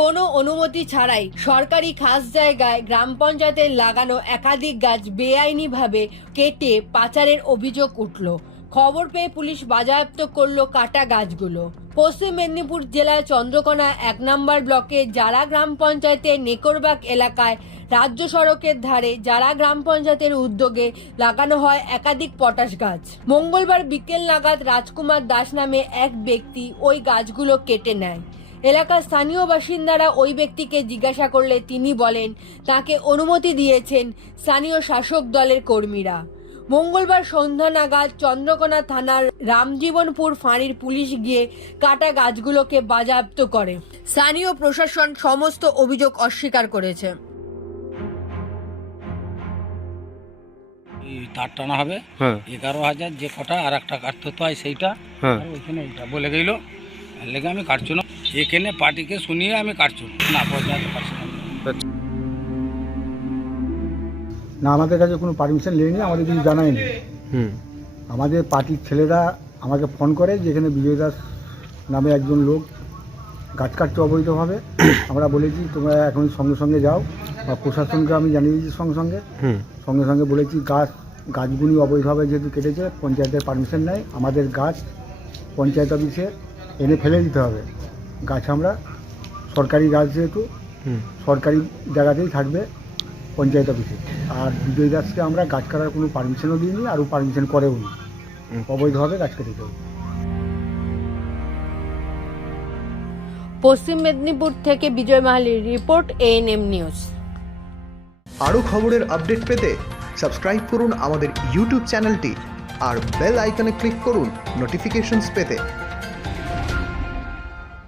কোনো অনুমতি ছাড়াই সরকারি খাস জায়গায় গ্রাম পঞ্চায়েতের লাগানো একাধিক গাছ বেআইনিভাবে কেটে পাচারের অভিযোগ উঠল। খবর পেয়ে পুলিশ বাজেয়াপ্ত করল কাটা গাছগুলো। পশ্চিম মেদিনীপুর জেলার চন্দ্রকোনা এক নম্বর ব্লকে যারা গ্রাম পঞ্চায়েতের নেকরবাগ এলাকায় রাজ্য সড়কের ধারে যারা গ্রাম পঞ্চায়েতের উদ্যোগে লাগানো হয় একাধিক পটাশ গাছ। মঙ্গলবার বিকেল নাগাদ রাজকুমার দাস নামে এক ব্যক্তি ওই গাছগুলো কেটে নেয়। এলাকার স্থানীয় বাসিন্দারা ওই ব্যক্তিকে জিজ্ঞাসা করলে তিনি বলেন তাকে অনুমতি দিয়েছেন স্থানীয় শাসক দলের কর্মীরা। মঙ্গলবার সন্ধ্যা নাগাদ চন্দ্রকোনা থানার রামজীবনপুর ফাঁড়ির পুলিশ গিয়ে কাটা গাছগুলোকে বাজেয়াপ্ত করে। স্থানীয় প্রশাসন সমস্ত অভিযোগ অস্বীকার করেছে। এই তার টানা হবে। হ্যাঁ। এগারো হাজার যে কটা আর একটা কাটতে হয় সেইটা। হ্যাঁ। আর ওইখানে এইটা বলে গেল। লেগে আমি কাটছি না। এখানে পার্টিকে শুনিয়ে আমি কাটছি না। না পারছি না না আমাদের কাছে কোনো পারমিশন নেয়নি আমাদের কিছু জানায়নি হুম। আমাদের পার্টির ছেলেরা আমাকে ফোন করে যেখানে বিজয় দাস নামে একজন লোক গাছ কাটছে অবৈধভাবে আমরা বলেছি তোমরা এখন সঙ্গে সঙ্গে যাও। বা প্রশাসনকে আমি জানিয়ে দিয়েছি সঙ্গে সঙ্গে। হুম। সঙ্গে সঙ্গে বলেছি গাছ গাছগুলি অবৈধভাবে যেহেতু কেটেছে পঞ্চায়েতের পারমিশন নেই। আমাদের গাছ পঞ্চায়েত অফিসে এনে ফেলে দিতে হবে। গাছ আমরা সরকারি গাছ যেহেতু সরকারি জায়গাতেই থাকবে পঞ্চায়েত অফিসে। আর বিজয় দাসকে আমরা গাছ কাটার কোনো পারমিশনও দিইনি আর পারমিশন করেও নি। অবৈধভাবে গাছ কেটেছে ও। পশ্চিম মেদিনীপুর থেকে বিজয় মাহালির রিপোর্ট এএনএম নিউজ। আরও খবরের আপডেট পেতে সাবস্ক্রাইব করুন আমাদের ইউটিউব চ্যানেলটি আর বেল আইকনে ক্লিক করুন নোটিফিকেশনস পেতে।